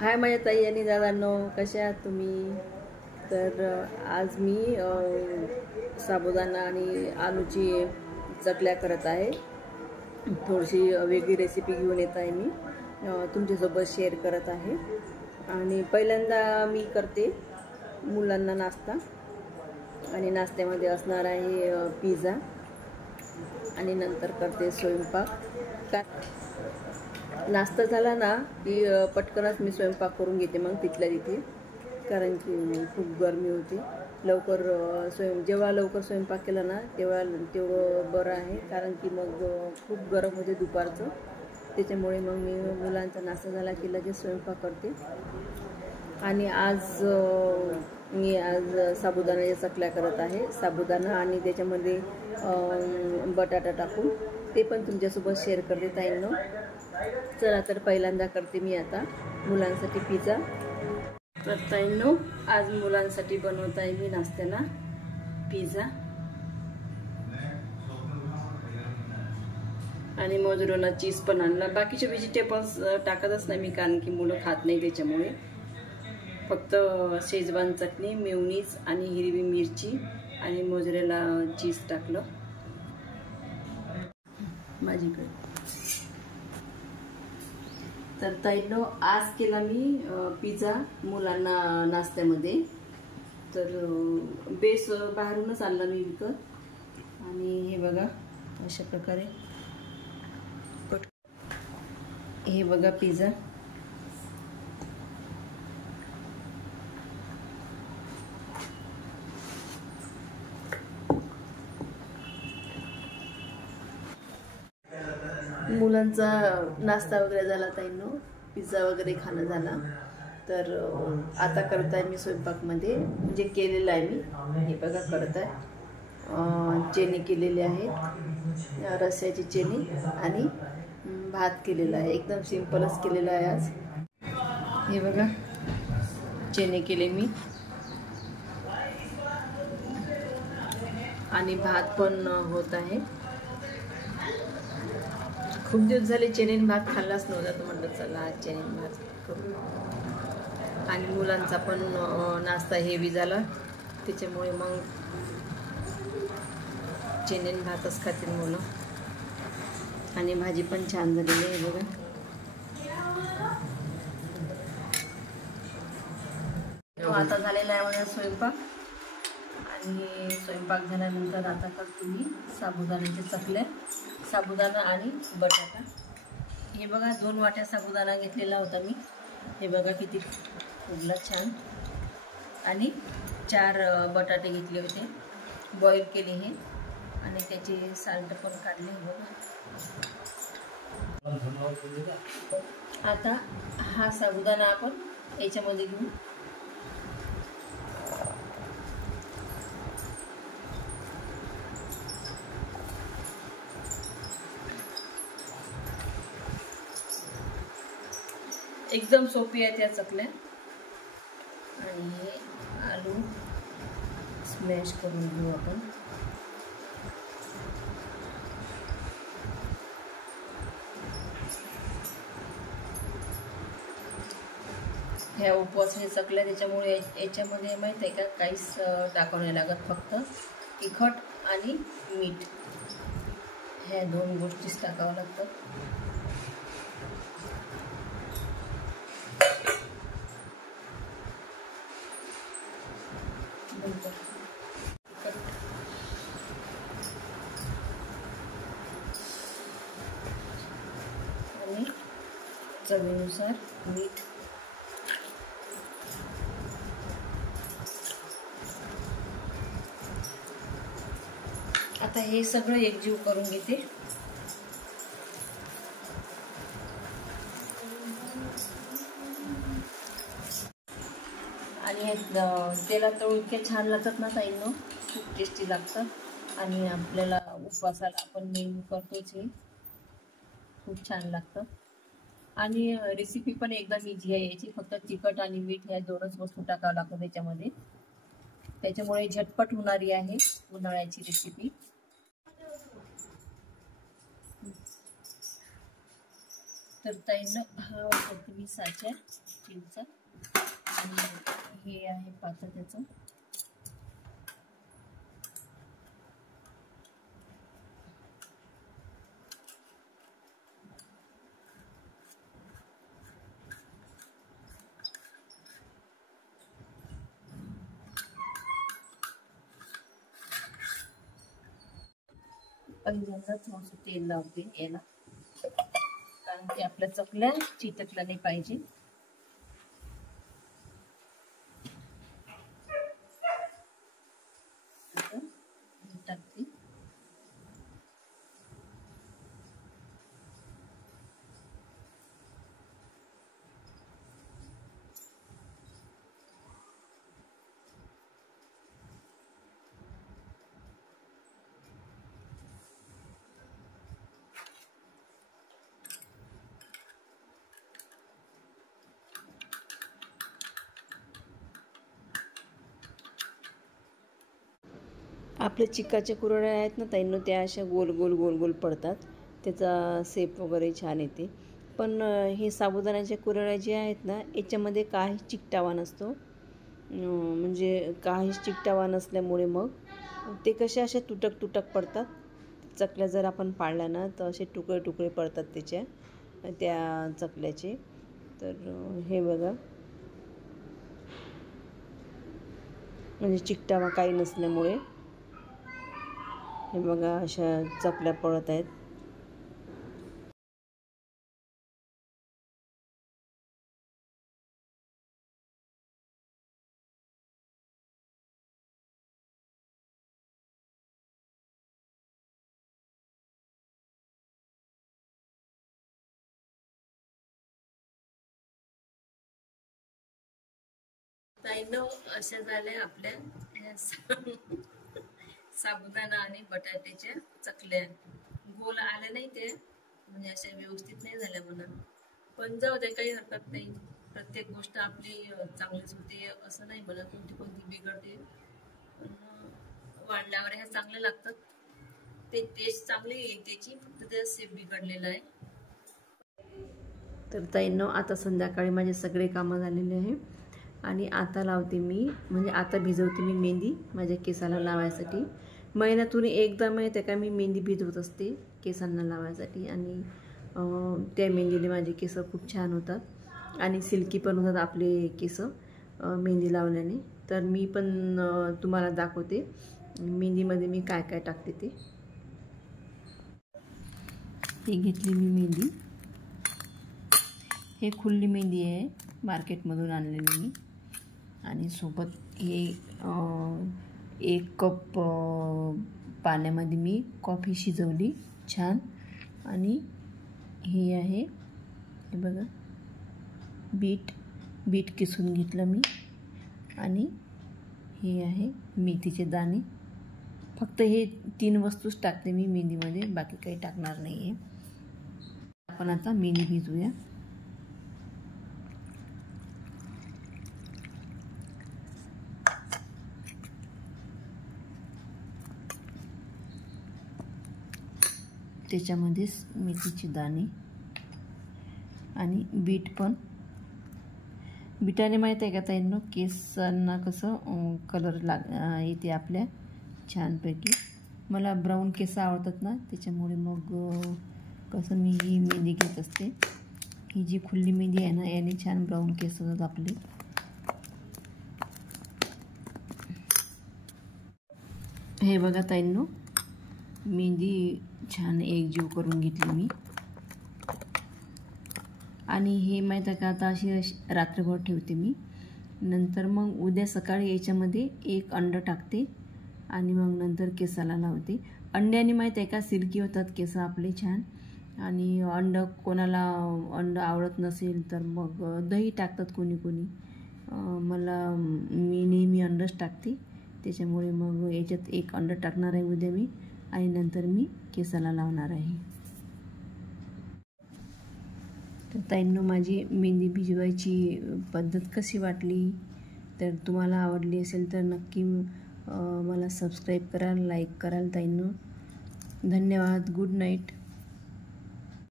हाय माझ्या ताई आणि दादांनो, कशा आहात तुम्ही? तर आज मी साबुदाणा आणि आलूची चकल्या करत आहे. थोडीशी वेगळी रेसिपी घेऊन येत आहे मी, तुमच्यासोबत शेअर करत आहे. आणि पहिल्यांदा मी करते मुलांना नाश्ता, आणि नाश्त्यामध्ये असणार आहे पिझ्झा, आणि नंतर करते स्वयंपाक. नाश्ता झाला ना की पटकनच मी स्वयंपाक करून घेते मग तिथल्या तिथे, कारण की खूप गरमी होती. लवकर जेव्हा लवकर स्वयंपाक केला ना तेवढं बरं आहे, कारण की मग खूप गरम होते दुपारचं. त्याच्यामुळे मग मी मुलांचा नाश्ता झाला की लगेच स्वयंपाक करते. आणि मी आज साबुदाण्याच्या चकल्या करत आहे. साबुदाणा आणि त्याच्यामध्ये बटाटा टाकून, ते पण तुमच्यासोबत शेअर करते ताईंनो. चला तर पहिल्यांदा करते मी आता मुलांसाठी पिझ्झा. तर ताईंनो, आज मुलांसाठी बनवत आहे मी नाश्त्याला पिझ्झा. आणि मोझरेला चीज पण आणला. बाकीचे व्हेजिटेबल्स टाकतच नाही मी, कारण की मुलं खात नाही. त्याच्यामुळे फक्त शेजवान चटणी, मेयोनीज आणि हिरवी मिरची आणि मोझरेला चीज टाकलं माझ्याकडे. तर ताईंनो, आज केला मी पिझ्झा मुलांना नाश्त्यामध्ये. तर बेस बाहेरूनच आणला मी विकत. आणि हे बघा अशा प्रकारे, हे बघा पिझ्झा. मुलांचा नाश्ता वगैरे झाला ताईंनो, पिझ्झा वगैरे खाणं झाला. तर आता करत आहे मी स्वयंपाकमध्ये, जे केलेलं आहे मी, हे बघा करत आहे. चेनी केलेले आहेत, रस्स्याची चेनी, आणि भात केलेला आहे. एकदम सिंपलच केलेला आहे आज. हे बघा चेनी केले मी, आणि भात पण होत आहे. खूप दिवस झाले चेनेन भात खाल्लाच नव्हता, तर म्हटलं चला आज चेनेन भात करू. आणि मुलांचा पण नाश्ता हेवी झाला, त्याच्यामुळे मग चेनेन भातच खातील मुलं. आणि भाजी पण छान झालेली आहे बघा. आता झालेला आहे माझा स्वयंपाक. आणि स्वयंपाक झाल्यानंतर आता करतो मी साबुदाण्याचे चकल्या. साबुदाणा आणि बटाटा. हे बघा 2 वाट्या साबुदाणा घेतलेला होता मी. हे बघा किती फुगला छान. आणि 4 बटाटे घेतले होते, बॉईल केले हे, आणि त्याचे साल्ट पण काढले बघा. आता हा साबुदाणा आपण याच्यामध्ये घेऊ. एकदम सोपी आहे त्या चकल्या. आणि हे आलू स्मॅश करून घेऊ आपण. ह्या उपवासाच्या चकल्या, त्याच्यामुळे याच्यामध्ये माहीत आहे का, काहीच टाकावं नाही लागत, फक्त तिखट आणि मीठ, ह्या 2 गोष्टीच टाकावं लागतात. आणि चवीनुसार मीठ. आता हे सगळं एकजीव करून घेते. आणि हे तेलात तळून इतके छान लागतात ना ताईंनो, खूप टेस्टी लागतात. आणि आपल्याला उपवासाला आपण नेहमी करतोच, हे खूप छान लागतं. आणि रेसिपी पण एकदम इझी आहे याची, फक्त तिखट आणि मीठ ह्या 2च वस्तू टाकावं लागतात त्याच्यामध्ये. त्याच्यामुळे झटपट होणारी आहे उन्हाळ्याची रेसिपी. तर ताईनं हा वापरते मी साचा स्टीलचा आणि हे आहे पात्र त्याचं. पहिल्यांदा थोडंसं तेल लावते याला, कारण की आपल्या चकल्या चिटकल्या नाही पाहिजे. टाकते. आपले चिक्काचे कुरड्या आहेत ना ताईंनो, त्या अशा गोल गोल गोल गोल पडतात, त्याचा शेप वगैरे छान येते. पण हे साबुदाण्याच्या कुरड्या जे आहेत ना, याच्यामध्ये काहीच चिकटावा नसतो. म्हणजे काहीच चिकटावा नसल्यामुळे मग ते कसे असे तुटक तुटक पडतात. चकल्या जर आपण पाडल्या ना तर असे तुकडे तुकडे पडतात त्या चकल्याचे. तर हे बघा, म्हणजे चिकटावा काही नसल्यामुळे हे बघा अशा चकल्या पडत आहेत. ताईंनो अशा झाल्या आपल्या साबुदाणा आणि बटाट्याच्या चकल्या. गोल आल्या नाही ते, म्हणजे अशा व्यवस्थित नाही झाल्या म्हणा, पण जाऊ दे, काही हरकत नाही. प्रत्येक गोष्ट आपली चांगलीच होते असं नाही म्हणत, कोणती बिघडते. पण वाढल्यावर ह्या चांगल्या लागतात. ते टेस्ट चांगली आहे त्याची, फक्त ते शेप बिघडलेला आहे. तर ताईंनो आता संध्याकाळी माझे सगळे कामं झालेले आहे आणि आता लावते मी, म्हणजे आता भिजवते मी मेहंदी माझ्या केसाला लावायसाठी. महिन्यातून एकदा माहिती आहे का मी मेहंदी भिजवत असते केसांना लावायसाठी. आणि त्या मेहंदीने माझे केस खूप छान होतात आणि सिल्की पण होतात आपले केस मेहंदी लावल्याने. तर मी पण तुम्हाला दाखवते मेहंदीमध्ये मी काय काय टाकते ते. घेतली मी मेहंदी, हे खुल्ली मेहंदी आहे, मार्केटमधून आणलेली मी. आणि सोबत हे 1 कप पाण्यामध्ये मी कॉफी शिजवली छान. आणि हे आहे, हे बघा, बीट किसून घेतलं मी. आणि हे आहे मेथीचे दाणे. फक्त हे 3 वस्तूच टाकते मी मेहंदीमध्ये, बाकी काही टाकणार नाही आहे. आपण आता मेहंदी भिजवूया. त्याच्यामध्येच मेथीचे दाणे आणि बीट पण. बीटाने माहीत आहे का ताईंनो, केसांना कसं कलर येते आपल्या छानपैकी. मला ब्राऊन केस आवडतात ना, त्याच्यामुळे मग कसं मी ही मेहंदी घेत असते. ही जी खुल्ली मेहंदी आहे ना, याने छान ब्राऊन केस होतात आपले. हे बघा ताईंनो, मेहंदी छान एकजीव करून घेतली मी. आणि हे माहीत आहे का, आता अशी रात्रभर ठेवते मी. नंतर मग उद्या सकाळी याच्यामध्ये 1 अंडं टाकते आणि मग नंतर केसाला लावते. अंड्याने माहीत आहे का सिल्की होतात केस आपले छान. आणि कोणाला अंड आवडत नसेल तर मग दही टाकतात कोणी. मी नेहमी अंडच टाकते, त्याच्यामुळे मग याच्यात 1 अंड टाकणार आहे उद्या मी. आणि नंतर मी केसाला लावणार आहे. तर ताईंनो माझी मेहंदी भिजवायची पद्धत कशी वाटली, तर तुम्हाला आवडली असेल तर नक्की मला सबस्क्राईब कराल, लाईक कराल ताईंनो. धन्यवाद. Good night.